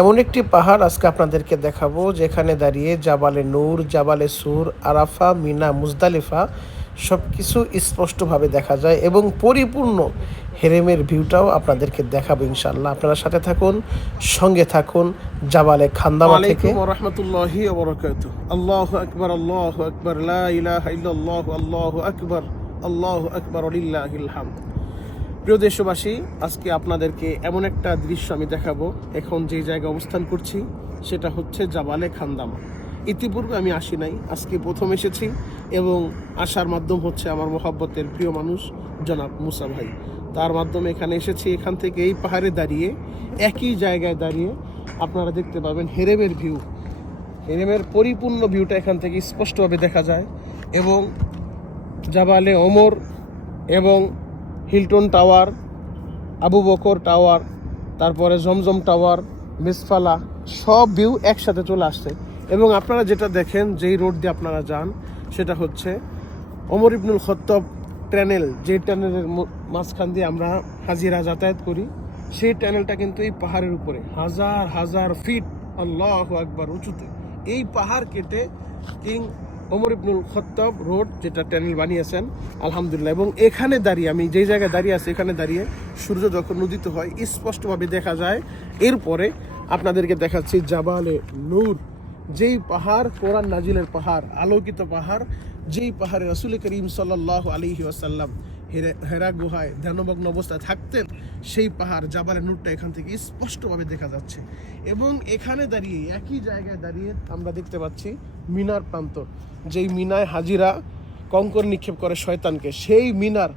এমন একটি পাহাড় আজকে আপনাদেরকে দেখাবো, যেখানে দাঁড়িয়ে জাবালে নূর, জাবালে সুর, আরাফা, মিনা, মুজদালিফা সব কিছু স্পষ্টভাবে দেখা যায় এবং পরিপূর্ণ হেরেমের ভিউটাও আপনাদেরকে দেখাবো ইনশাল্লাহ আপনারা সাথে থাকুন, সঙ্গে থাকুন জাবালে খান্দামা থেকে। আল্লাহ আকবর আল্লাহ আকবর আল্লাহ আকবর আল্লাহ আকবর প্রিয় দেশবাসী, আজকে আপনাদেরকে এমন একটা দৃশ্য আমি দেখাবো। এখন যে জায়গায় অবস্থান করছি, সেটা হচ্ছে জাবালে খান্দামা। ইতিপূর্বে আমি আসি নাই, আজকে প্রথম এসেছি এবং আসার মাধ্যম হচ্ছে আমার মোহাব্বতের প্রিয় মানুষ জনাব মুসা ভাই। তার মাধ্যমে এখানে এসেছি, এখান থেকে এই পাহাড়ে দাঁড়িয়ে, একই জায়গায় দাঁড়িয়ে আপনারা দেখতে পাবেন হেরেমের ভিউ। হেরেমের পরিপূর্ণ ভিউটা এখান থেকে স্পষ্টভাবে দেখা যায় এবং জাবালে ওমর এবং Hilton tower, Abu Bakr tower, তারপরে জমজম টাওয়ার, মিসফালা, সব ভিউ একসাথে চলে আসছে। এবং আপনারা যেটা দেখেন, যেই রোড দিয়ে আপনারা যান, সেটা হচ্ছে ওমর ইবনুল খত্তব ট্যানেল যে ট্যানেলের মাঝখান দিয়ে আমরা হাজিরা যাতায়াত করি, সেই ট্যানেলটা কিন্তু এই পাহাড়ের উপরে, হাজার হাজার ফিট আল্লাহ একবার উঁচুতে। এই পাহাড় কেটে King Omar Ibnul Khattab road, যেটা ট্যানেল বানিয়েছেন, আলহামদুলিল্লাহ। এবং এখানে দাঁড়িয়ে, আমি যেই জায়গায় দাঁড়িয়ে আছি, এখানে দাঁড়িয়ে সূর্য যখন উদিত হয়, স্পষ্টভাবে দেখা যায়, এরপরে আপনাদেরকে দেখাচ্ছি জাবালে নূর। যেই পাহাড়, কোরআন নাজিলের পাহাড়, আলোকিত পাহাড়, যেই পাহাড়ে রসুল করিম সাল্লাহ আলিহি আসাল্লাম হেরা গুহায় ধ্যানমগ্ন অবস্থায় থাকতেন, সেই পাহাড়, জাবালে নূরটা এখান থেকে স্পষ্টভাবে দেখা যাচ্ছে। এবং এখানে দাঁড়িয়ে, একই জায়গায় দাঁড়িয়ে আমরা দেখতে পাচ্ছি মিনার প্রান্ত যেই মিনায় হাজিরা কঙ্কর নিক্ষেপ করে শয়তানকে, সেই মিনার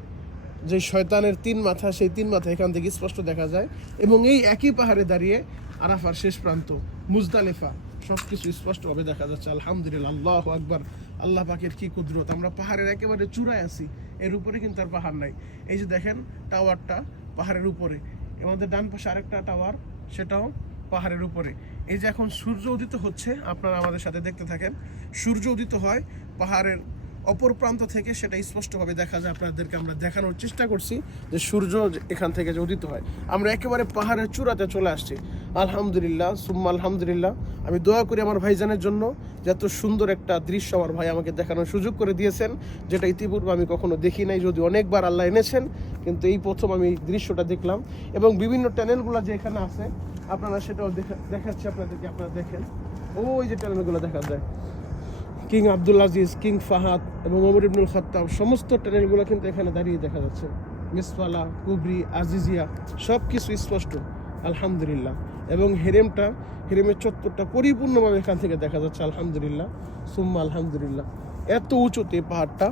যে শয়তানের তিন মাথা, সেই তিন মাথা এখান থেকে স্পষ্ট দেখা যায় এবং এই একই পাহাড়ে দাঁড়িয়ে আরাফার শেষ প্রান্ত, মুজদালেফা সব কিছু স্পষ্টভাবে দেখা যাচ্ছে। আলহামদুলিল্লাহ, আল্লাহ আকবার। আল্লাহ পাকের কি কুদরত? আমরা পাহাড়ের একেবারে চূড়ায় আছি, এর উপরে কিন্তু আর পাহাড় নাই। এই যে দেখেন টাওয়ারটা পাহাড়ের উপরে। আমাদের ডান পাশে আরেকটা টাওয়ার সেটাও পাহাড়ের উপরে। এই যে এখন সূর্য উদিত হচ্ছে, আপনারা আমাদের সাথে দেখতে থাকেন। সূর্য উদিত হয় পাহাড়ের অপর প্রান্ত থেকে সেটা স্পষ্টভাবে দেখা যায়, আপনাদেরকে আমরা দেখানোর চেষ্টা করছি যে সূর্য এখান থেকে যে উদিত হয়। আমরা একেবারে পাহাড়ের চূড়াতে চলে আসছি। আলহামদুলিল্লাহ, সুম্মা আলহামদুলিল্লাহ। আমি দোয়া করি আমার ভাইজানের জন্য যে এত সুন্দর একটা দৃশ্য আমার ভাই আমাকে দেখানোর সুযোগ করে দিয়েছেন, যেটা ইতিপূর্বে আমি কখনো দেখি নাই, যদি অনেকবার আল্লাহ এনেছেন, কিন্তু এই প্রথম আমি দৃশ্যটা দেখলাম। এবং বিভিন্ন ট্যানেলগুলো যে এখানে আছে, আপনারা সেটাও দেখা- দেখাচ্ছি, আপনাদেরকে আপনারা দেখেন। ওই যে ট্যানেলগুলো দেখা যায়। King Abdul Aziz, King Fahad এবং ওমর ইবনুল খত্তাব, সমস্ত ট্যানেলগুলো কিন্তু এখানে দাঁড়িয়ে দেখা যাচ্ছে। মিসওয়ালা, কুবরি, আজিজিয়া সব কিছু স্পষ্ট, আলহামদুলিল্লাহ। এবং হেরেমটা, হেরেমের চত্বরটা পরিপূর্ণভাবে এখান থেকে দেখা যাচ্ছে, আলহামদুলিল্লাহ, সুম্মা আলহামদুলিল্লাহ। এত উঁচুতে পাহাড়টা